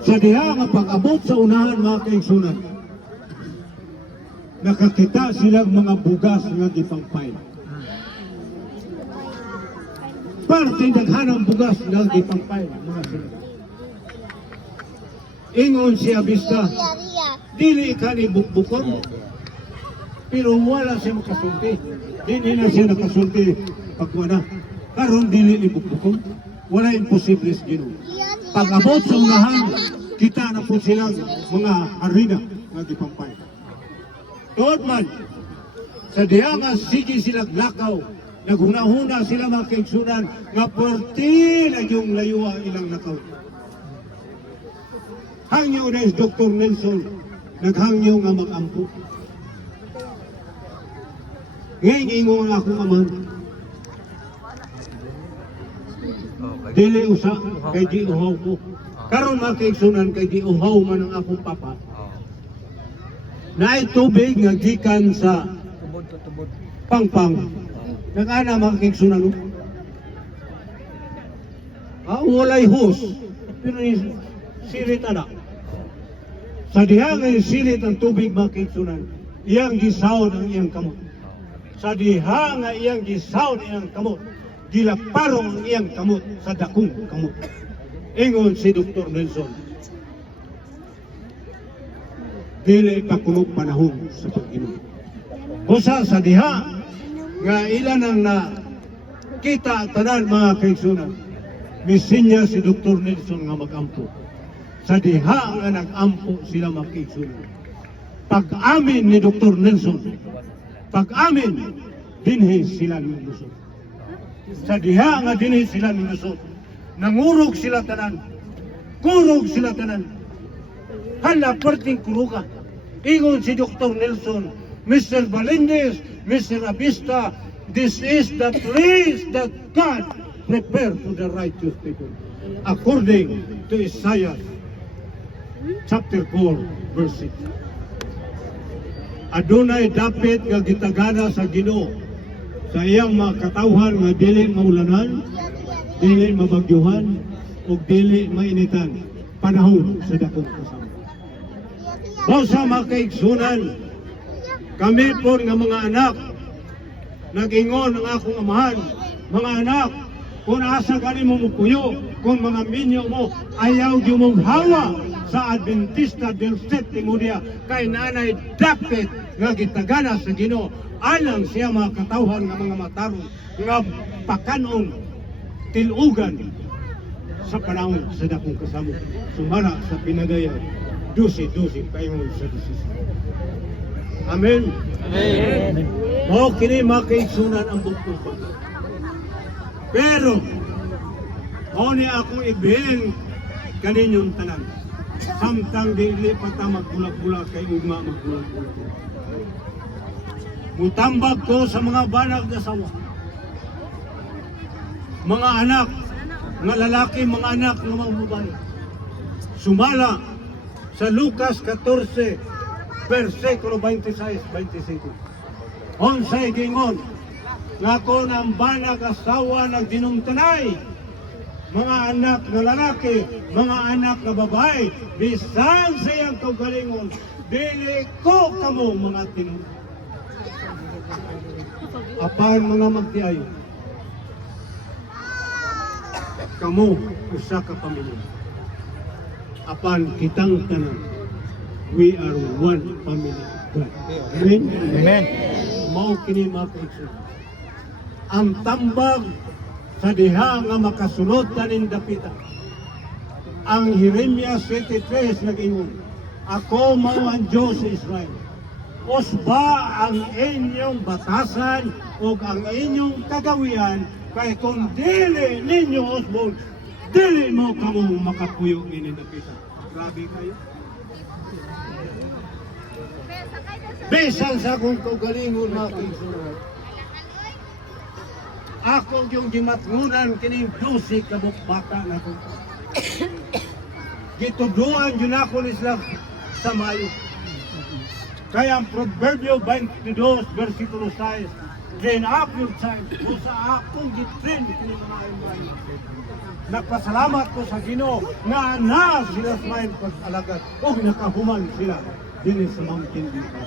Sa diha nga pag-abot sa unahan mga kaigsunan, nakakita silang mga bugas nga gipangpay. Parte daghanang bugas nga gipangpay mga sila. Ingon si Abista, dili ka ni bukbukon, pero wala siya makasulti. Hindi na siya nakasulti pagwana. Karon dili ni bukbukon, wala imposible sa Ginoo. Pag-abot sa unahan, kita na po silang mga arena nga gipampay. Tuod man, sa diha nga sige silang lakaw, naghuna-huna sila mga kaigsunan, nga puwerti na yung layuwa ilang lakaw. Hangyo na is Dr. Nelson, naghangyo nga mag-ampo. Ngayon ingo nga akong amahan. Dili usa, kay di uhaw ko. Karon mga kaigsunan, kay di uhaw man ang akong papa. Naay tubig nga gikan sa pangpang. Nag-ana mga kaigsunan. Walay hose, pero sirit ana. Sa diha nga silit ang tubig mga kaigsunan, iyang gisawd ang iyang kamot. Sa diha nga iyang gisawd iyang kamot, gilaparong ang iyang kamot sa dakong kamot. Ingon si Dr. Nelson, dili pa kuno panahon sa pag-inom. Busa sa diha nga ilan ang nakita tanan mga kaigsunan, misinya si Dr. Nelson nga mag-ampo. Sa diha nga nag-ampo sila mga kaigsunan. Pag-amin ni Dr. Nelson, pag-amin, dinhi sila ng Lusot. Sa diha nga dinhi sila ng Lusot, nangurog sila tanan, kurog sila tanan. Hala, perting kuruga. Ingon si Dr. Nelson, Mr. Balindez, Mr. Abista, this is the place that God prepared to the righteous people. According to Isaiah chapter 4, verse 6. Adunay dapit nga gitagana sa Ginoo sa iyang mga katawhan nga dili maulanan, dili mabagyuhan, o dili mainitan panahon sa dakong kasama. Bawsa mga kaigsunan, kami po nga mga anak, nag-ingon ang akong amahan, mga anak, kung asa gani mo mupuyo, kung mga minyo mo, ayaw yung mong hawa sa Adventista del Sétimo Dia, kay nanay dapat nga gitagana sa Ginoo, alang siya mga katawhan nga mga mataron, nga pakanon, tilugan sa panahon sa dakong kasamo, sumara sa pinagaya, dusi-dusi, paingon sa dusi. Amen. Amen. O kini mga kaigsunan ang bukod. Pero, o ni akong ibilin kaninyong tanan. Samtang dili pata magbulag-bulag kay ugma magbulag-bulag. Mutambag ko sa mga banag na sawa. Mga anak, mga lalaki, mga anak, mga babae. Sumala sa Lucas 14, versikulo 26-25. Onsay gingon, nga ko ng banag asawa nagdinungtanay, mga anak na lalaki, mga anak na babae, bisan sa iyang kaugalingon, dili ko kamo mga tinong. Apan mga magtiayo, kamo usa ka pamilya. Apan kitang tanan, we are one family. Amen? Amen. Mao kini mga kaigsunan. Ang tambag sa diha nga makasulod kanin dapita. Ang Jeremias 23 nag-ingon, ako mao ang Diyos sa Israel. Usba ang inyong batasan o ang inyong kagawian, kay kung dili ninyo usbon, dili mo kamo makapuyo ini dapita. Grabe kayo. Besan sa akong kaugalingon mga kaigsunan, ako yung gimatngunan kining 12 kabuk bata na ko. Gituduan yun ako nila sa Mayo. Kaya ang Proverbio 22, versikulo 6, train up your child. Kung sa akong gitrain kini mga imay. Nagpasalamat ko sa Ginoo nga na sila sa may pag-alagad o nakahuman sila din sa mountain dito.